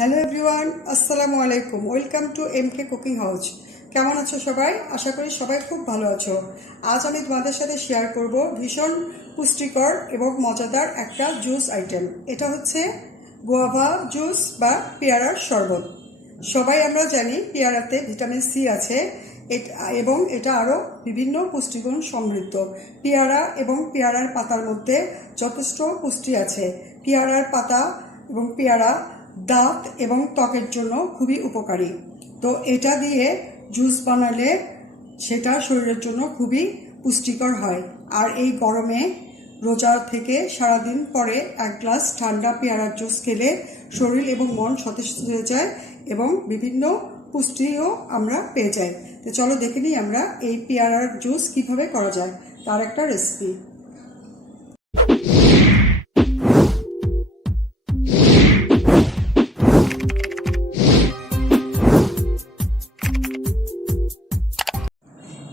Hello everyone, আসসালামু আলাইকুম। Welcome to MK cooking house. কেমন আছো সবাই? আশা করি সবাই খুব ভালো আছো। আজ আমি তোমাদের সাথে শেয়ার করব ভীষণ পুষ্টিকর এবং মজাদার একটা জুস আইটেম। এটা হচ্ছে গুয়াভা জুস বা পেয়ারার শরবত। সবাই আমরা জানি পেয়ারাতে ভিটামিন সি আছে এবং এটা আরও বিভিন্ন পুষ্টিগুণ সমৃদ্ধ। পেয়ারা এবং পেয়ারার পাতার মধ্যে যথেষ্ট পুষ্টি আছে। পেয়ারার পাতা এবং পেয়ারা দাঁত এবং ত্বকের জন্য খুবই উপকারী। তো এটা দিয়ে জুস বানালে সেটা শরীরের জন্য খুবই পুষ্টিকর হয়। আর এই গরমে রোজা থেকে সারাদিন পরে এক গ্লাস ঠান্ডা পেয়ারার জুস খেলে শরীর এবং মন সতেজ হয়ে যায় এবং বিভিন্ন পুষ্টিও আমরা পেয়ে যাই। তো চলো দেখে নিই আমরা এই পেয়ারার জুস কিভাবে করা যায়, তার একটা রেসিপি।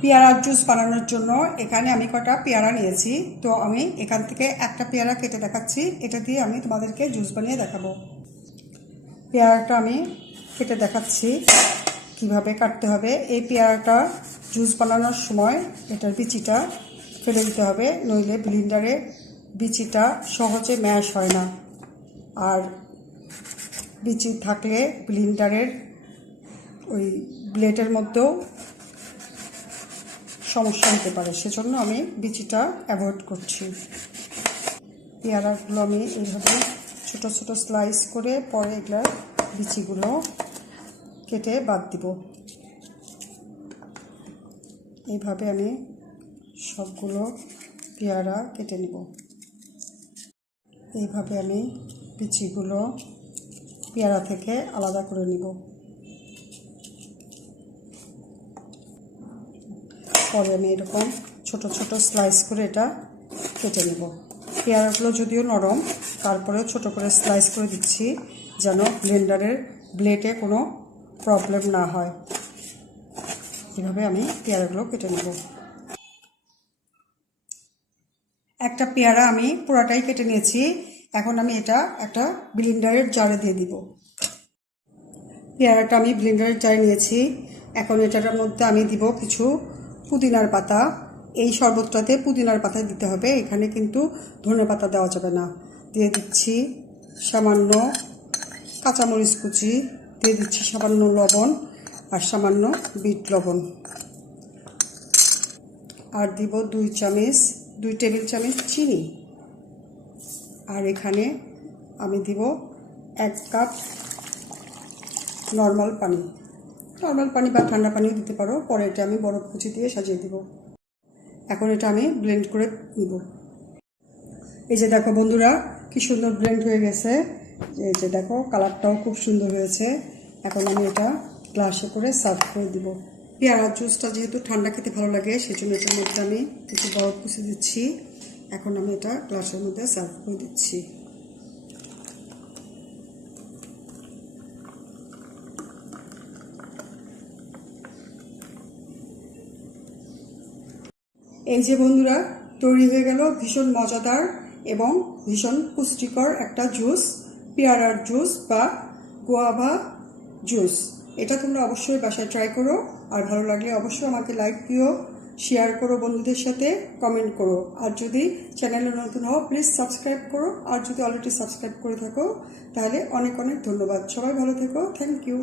পেয়ারার জুস বানানোর জন্য এখানে আমি কটা পেয়ারা নিয়েছি। তো আমি এখান থেকে একটা পেয়ারা কেটে দেখাচ্ছি। এটা দিয়ে আমি তোমাদেরকে জুস বানিয়ে দেখাবো। পেয়ারাটা আমি কেটে দেখাচ্ছি কিভাবে কাটতে হবে। এই পেয়ারাটা জুস বানানোর সময় এটার বিচিটা ফেলে দিতে হবে, নইলে ব্লেন্ডারে বিচিটা সহজে ম্যাশ হয় না। আর বিচি থাকলে ব্লেন্ডারের ওই ব্লেডের মধ্যেও সমস্যা হতে পারে, সেজন্য আমি বিচিটা অ্যাভয়েড করছি। পেয়ারাগুলো আমি এইভাবে ছোট ছোট স্লাইস করে পরে এগুলোর বিচিগুলো কেটে বাদ দিব। এইভাবে আমি সবগুলো পেয়ারা কেটে নিব। এইভাবে আমি বিচিগুলো পেয়ারা থেকে আলাদা করে নিব। পরে আমি এরকম ছোট ছোট স্লাইস করে এটা কেটে নেব। পেয়ারাগুলো যদিও নরম, তারপরে ছোট করে স্লাইস করে দিচ্ছি যেন ব্লেন্ডারের ব্লেডে কোনো প্রবলেম না হয়। এভাবে আমি পেয়ারাগুলো কেটে নেব। একটা পেয়ারা আমি পুরাটাই কেটে নিয়েছি। এখন আমি এটা একটা ব্লেন্ডারের জারে দিয়ে দিব। পেয়ারাটা আমি ব্লেন্ডারের জারে নিয়েছি। এখন এটার মধ্যে আমি দিব কিছু পুদিনার পাতা। এই শরবতটাতে পুদিনার পাতা দিতে হবে, এখানে কিন্তু ধনে পাতা দেওয়া যাবে না। দিয়ে দিচ্ছি সামান্য কাঁচামরিচ কুচি, দিয়ে দিচ্ছি সামান্য লবণ আর সামান্য বিট লবণ, আর দিব 2 টেবিল চামচ চিনি। আর এখানে আমি দিব 1 কাপ নর্মাল পানি বা ঠান্ডা পানিও দিতে পারো। পরে এটা আমি বরফ কুচি দিয়ে সাজিয়ে দিব। এখন এটা আমি ব্লেন্ড করে নিব। এই যে দেখো বন্ধুরা, কি সুন্দর ব্লেন্ড হয়ে গেছে। এই যে দেখো, কালারটাও খুব সুন্দর হয়েছে। এখন আমি এটা গ্লাসে করে সার্ভ করে দিব। পেয়ারার জুসটা যেহেতু ঠান্ডা খেতে ভালো লাগে, সেজন্য এটার মধ্যে আমি কিছু বরফ কুচি দিচ্ছি। এখন আমি এটা গ্লাসের মধ্যে সার্ভ করে দিচ্ছি। এই যে বন্ধুরা, তৈরি হয়ে গেল ভীষণ মজাদার এবং ভীষণ পুষ্টিকর একটা জুস, পেয়ারার জুস বা গুয়াভা জুস। এটা তোমরা অবশ্যই বাসায় ট্রাই করো। আর ভালো লাগলে অবশ্যই আমাকে লাইক দিও, শেয়ার করো বন্ধুদের সাথে, কমেন্ট করো। আর যদি চ্যানেলে নতুন হও প্লিজ সাবস্ক্রাইব করো। আর যদি অলরেডি সাবস্ক্রাইব করে থাকো তাহলে অনেক অনেক ধন্যবাদ। সবাই ভালো থেকো। Thank you.